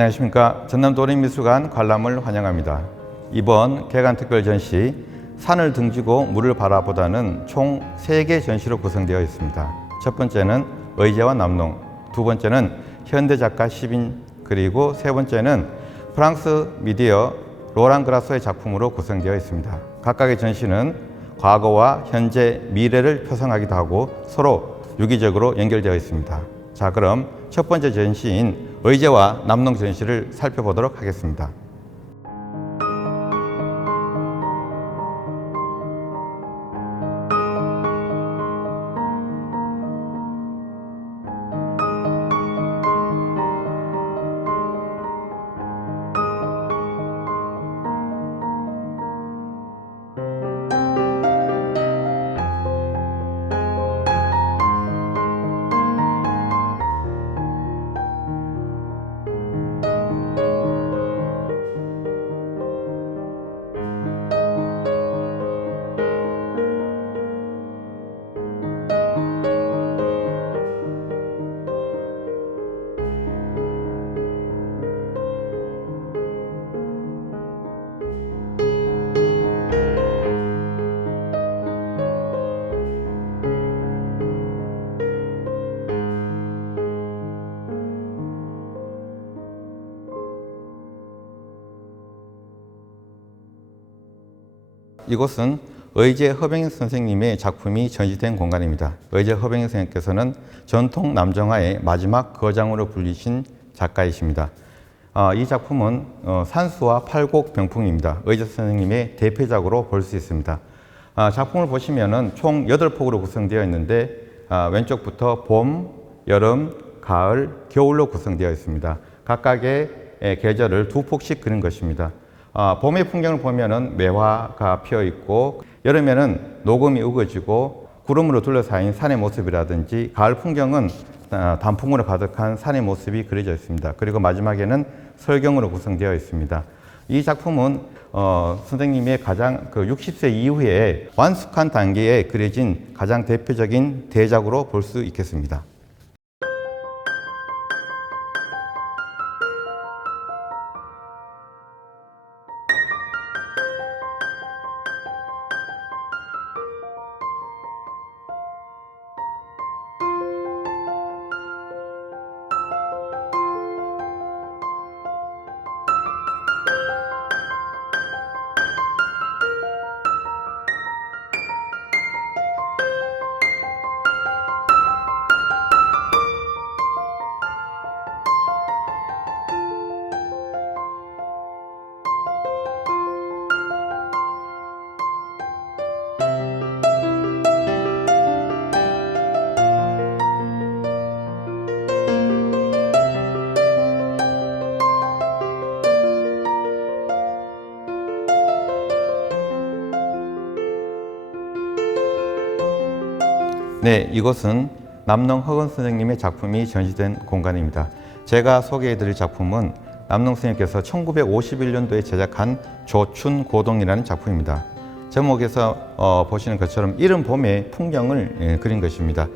안녕하십니까. 전남 도립미술관 관람을 환영합니다. 이번 개관 특별 전시 산을 등지고 물을 바라보다는 총 3개 전시로 구성되어 있습니다. 첫 번째는 의제와 남농, 두 번째는 현대작가 시빈, 그리고 세 번째는 프랑스 미디어 로랑 그라소의 작품으로 구성되어 있습니다. 각각의 전시는 과거와 현재, 미래를 표상하기도 하고 서로 유기적으로 연결되어 있습니다. 자, 그럼 첫 번째 전시인 의제와 남농 전시를 살펴보도록 하겠습니다. 이곳은 의제 허병인 선생님의 작품이 전시된 공간입니다. 의제 허병인 선생님께서는 전통 남정화의 마지막 거장으로 불리신 작가이십니다. 이 작품은 산수와 팔곡병풍입니다. 의제 선생님의 대표작으로 볼 수 있습니다. 작품을 보시면은 총 8폭으로 구성되어 있는데 왼쪽부터 봄, 여름, 가을, 겨울로 구성되어 있습니다. 각각의 계절을 2폭씩 그린 것입니다. 봄의 풍경을 보면은 매화가 피어 있고, 여름에는 녹음이 우거지고 구름으로 둘러싸인 산의 모습이라든지, 가을 풍경은 단풍으로 가득한 산의 모습이 그려져 있습니다. 그리고 마지막에는 설경으로 구성되어 있습니다. 이 작품은 선생님의 가장 60세 이후에 완숙한 단계에 그려진 가장 대표적인 대작으로 볼 수 있겠습니다. 네, 이곳은 남농 허근 선생님의 작품이 전시된 공간입니다. 제가 소개해드릴 작품은 남농 선생님께서 1951년도에 제작한 조춘고동이라는 작품입니다. 제목에서 보시는 것처럼 이른 봄의 풍경을 그린 것입니다.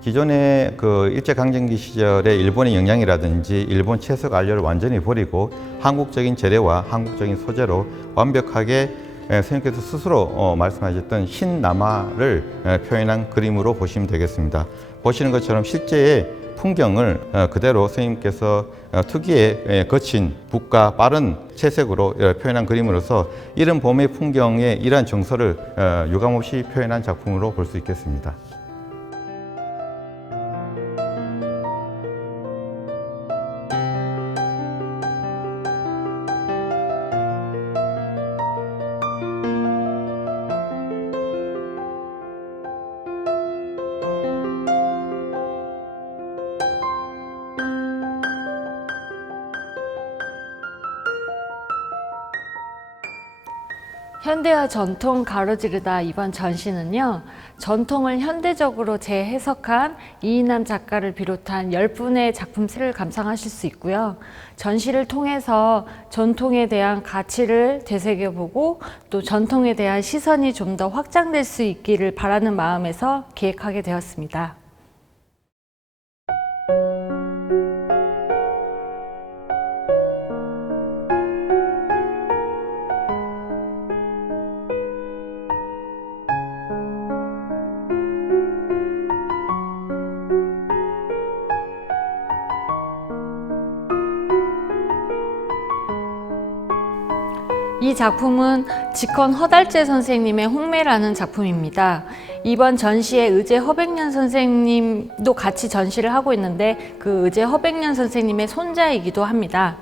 기존의 일제강점기 시절의 일본의 영향이라든지 일본 채석 안료를 완전히 버리고 한국적인 재료와 한국적인 소재로 완벽하게 선생님께서 스스로 말씀하셨던 흰남화를 표현한 그림으로 보시면 되겠습니다. 보시는 것처럼 실제의 풍경을 그대로 선생님께서 특유의 거친 붓과 빠른 채색으로 표현한 그림으로서 이른 봄의 풍경의 이러한 정서를 유감없이 표현한 작품으로 볼 수 있겠습니다. 현대와 전통 가로지르다 이번 전시는요, 전통을 현대적으로 재해석한 이인남 작가를 비롯한 10분의 작품들을 감상하실 수 있고요. 전시를 통해서 전통에 대한 가치를 되새겨보고 또 전통에 대한 시선이 좀 더 확장될 수 있기를 바라는 마음에서 기획하게 되었습니다. 이 작품은 직헌 허달재 선생님의 홍매라는 작품입니다. 이번 전시에 의제 허백년 선생님도 같이 전시를 하고 있는데 그 의제 허백년 선생님의 손자이기도 합니다.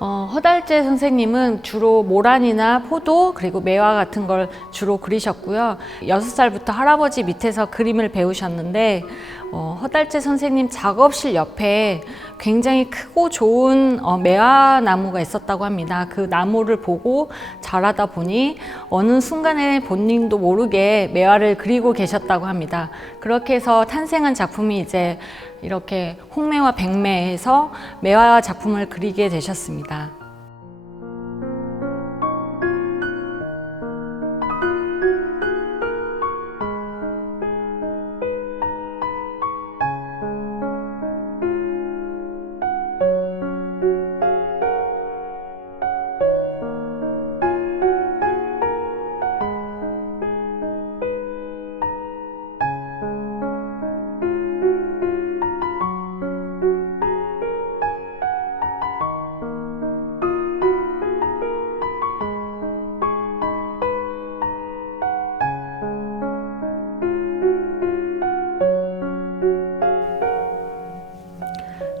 허달재 선생님은 주로 모란이나 포도 그리고 매화 같은 걸 주로 그리셨고요. 6살부터 할아버지 밑에서 그림을 배우셨는데 허달재 선생님 작업실 옆에 굉장히 크고 좋은 매화 나무가 있었다고 합니다. 그 나무를 보고 자라다 보니 어느 순간에 본인도 모르게 매화를 그리고 계셨다고 합니다. 그렇게 해서 탄생한 작품이 이제 이렇게 홍매와 백매에서 매화 작품을 그리게 되셨습니다.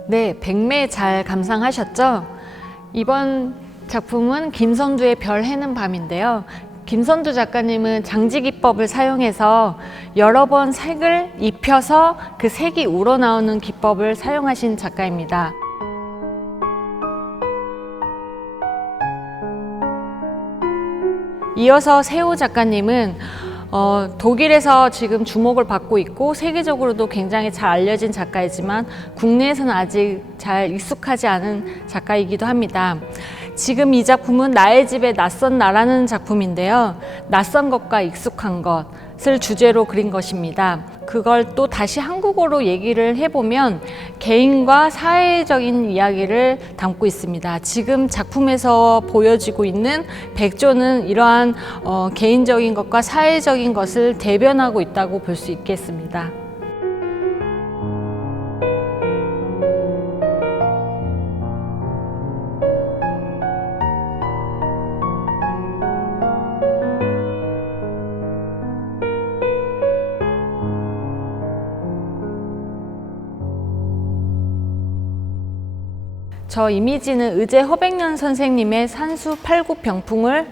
네, 백매 잘 감상하셨죠? 이번 작품은 김선두의 별 해는 밤인데요. 김선두 작가님은 장지기법을 사용해서 여러 번 색을 입혀서 그 색이 우러나오는 기법을 사용하신 작가입니다. 이어서 세호 작가님은 독일에서 지금 주목을 받고 있고 세계적으로도 굉장히 잘 알려진 작가이지만 국내에서는 아직 잘 익숙하지 않은 작가이기도 합니다. 지금 이 작품은 나의 집에 낯선 나라는 작품인데요. 낯선 것과 익숙한 것을 주제로 그린 것입니다. 그걸 또 다시 한국어로 얘기를 해보면 개인과 사회적인 이야기를 담고 있습니다. 지금 작품에서 보여지고 있는 백조는 이러한 개인적인 것과 사회적인 것을 대변하고 있다고 볼 수 있겠습니다. 저 이미지는 의제 허백년 선생님의 산수 팔굽병풍을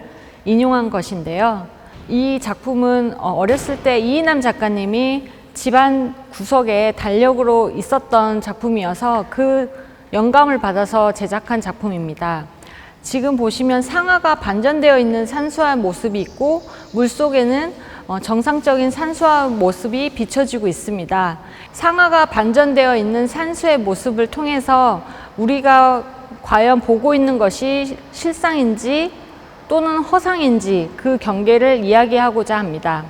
인용한 것인데요. 이 작품은 어렸을 때 이인남 작가님이 집안 구석에 달력으로 있었던 작품이어서 그 영감을 받아서 제작한 작품입니다. 지금 보시면 상아가 반전되어 있는 산수화 모습이 있고 물속에는 정상적인 산수화 모습이 비춰지고 있습니다. 상아가 반전되어 있는 산수의 모습을 통해서 우리가 과연 보고 있는 것이 실상인지 또는 허상인지 그 경계를 이야기하고자 합니다.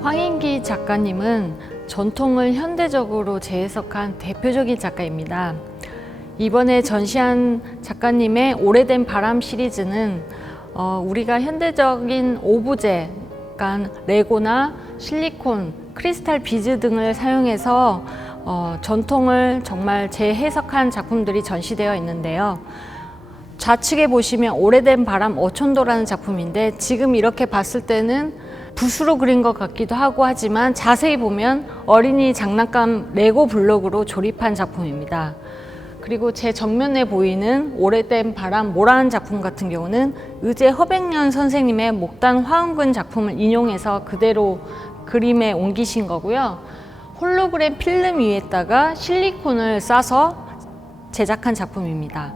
황인기 작가님은 전통을 현대적으로 재해석한 대표적인 작가입니다. 이번에 전시한 작가님의 오래된 바람 시리즈는 우리가 현대적인 오브제, 그러니까 레고나 실리콘, 크리스탈 비즈 등을 사용해서 전통을 정말 재해석한 작품들이 전시되어 있는데요. 좌측에 보시면 오래된 바람 어촌도라는 작품인데 지금 이렇게 봤을 때는 붓으로 그린 것 같기도 하고 하지만 자세히 보면 어린이 장난감 레고 블록으로 조립한 작품입니다. 그리고 제 정면에 보이는 오래된 바람 모란 작품 같은 경우는 의제 허백년 선생님의 목단 화음근 작품을 인용해서 그대로 그림에 옮기신 거고요. 홀로그램 필름 위에다가 실리콘을 싸서 제작한 작품입니다.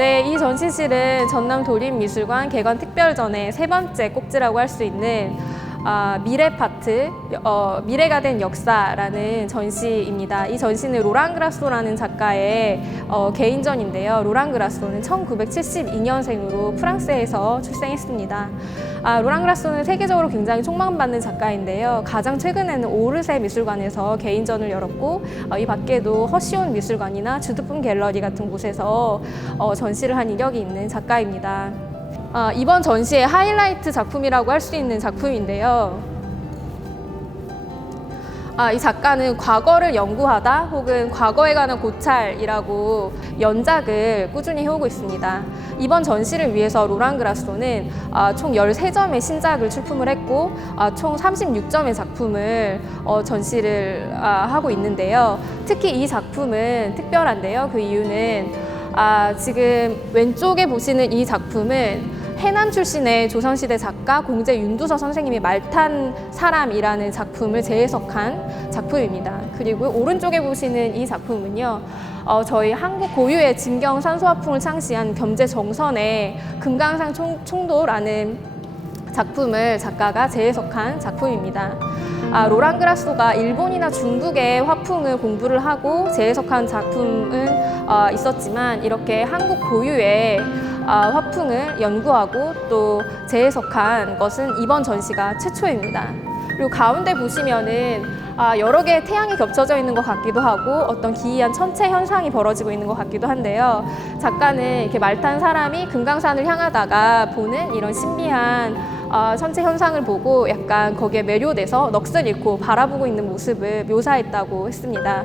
네, 이 전시실은 전남 도립미술관 개관 특별전의 세 번째 꼭지라고 할 수 있는 미래 파트, 미래가 된 역사라는 전시입니다. 이 전시는 로랑 그라소라는 작가의 개인전인데요. 로랑 그라소는 1972년생으로 프랑스에서 출생했습니다. 로랑 그라소는 세계적으로 굉장히 촉망받는 작가인데요. 가장 최근에는 오르세 미술관에서 개인전을 열었고 이 밖에도 허시온 미술관이나 주드품 갤러리 같은 곳에서 전시를 한 이력이 있는 작가입니다. 이번 전시의 하이라이트 작품이라고 할 수 있는 작품인데요. 이 작가는 과거를 연구하다 혹은 과거에 관한 고찰이라고 연작을 꾸준히 해오고 있습니다. 이번 전시를 위해서 로랑 그라소는 총 13점의 신작을 출품을 했고 총 36점의 작품을 전시를 하고 있는데요. 특히 이 작품은 특별한데요. 그 이유는 지금 왼쪽에 보시는 이 작품은 해남 출신의 조선시대 작가 공제 윤두서 선생님이 말탄 사람이라는 작품을 재해석한 작품입니다. 그리고 오른쪽에 보시는 이 작품은요, 저희 한국 고유의 진경 산소화풍을 창시한 겸재정선의 금강산 총도라는 작품을 작가가 재해석한 작품입니다. 로랑 그라소가 일본이나 중국의 화풍을 공부를 하고 재해석한 작품은 있었지만 이렇게 한국 고유의 화풍을 연구하고 또 재해석한 것은 이번 전시가 최초입니다. 그리고 가운데 보시면은 여러 개의 태양이 겹쳐져 있는 것 같기도 하고 어떤 기이한 천체 현상이 벌어지고 있는 것 같기도 한데요. 작가는 이렇게 말탄 사람이 금강산을 향하다가 보는 이런 신비한 천체 현상을 보고 약간 거기에 매료돼서 넋을 잃고 바라보고 있는 모습을 묘사했다고 했습니다.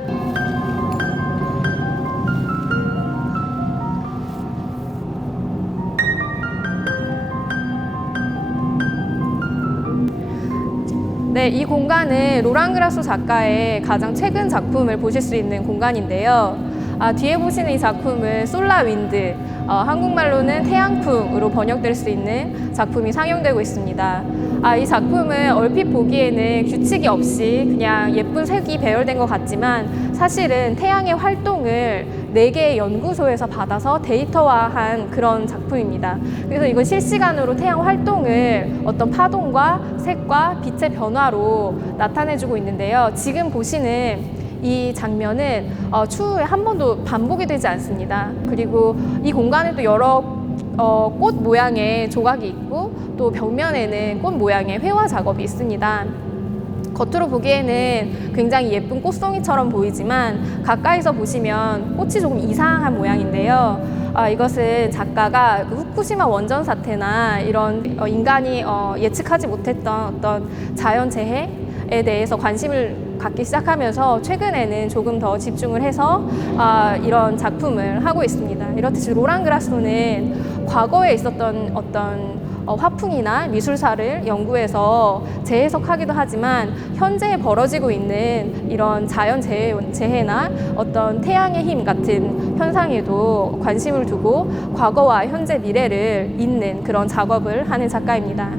네, 이 공간은 로랑 그라소 작가의 가장 최근 작품을 보실 수 있는 공간인데요. 뒤에 보시는 이 작품은 솔라 윈드, 한국말로는 태양풍으로 번역될 수 있는 작품이 상영되고 있습니다. 이 작품은 얼핏 보기에는 규칙이 없이 그냥 예쁜 색이 배열된 것 같지만 사실은 태양의 활동을 4개의 연구소에서 받아서 데이터화한 그런 작품입니다. 그래서 이건 실시간으로 태양 활동을 어떤 파동과 색과 빛의 변화로 나타내주고 있는데요. 지금 보시는 이 장면은 추후에 한 번도 반복이 되지 않습니다. 그리고 이 공간에 또 여러 꽃 모양의 조각이 있고 또 벽면에는 꽃 모양의 회화 작업이 있습니다. 겉으로 보기에는 굉장히 예쁜 꽃송이처럼 보이지만 가까이서 보시면 꽃이 조금 이상한 모양인데요. 이것은 작가가 후쿠시마 원전 사태나 이런 인간이 예측하지 못했던 어떤 자연재해에 대해서 관심을 갖기 시작하면서 최근에는 조금 더 집중을 해서 이런 작품을 하고 있습니다. 이렇듯이 로랑 그라소는 과거에 있었던 어떤 화풍이나 미술사를 연구해서 재해석하기도 하지만 현재에 벌어지고 있는 이런 자연재해나 어떤 태양의 힘 같은 현상에도 관심을 두고 과거와 현재 미래를 잇는 그런 작업을 하는 작가입니다.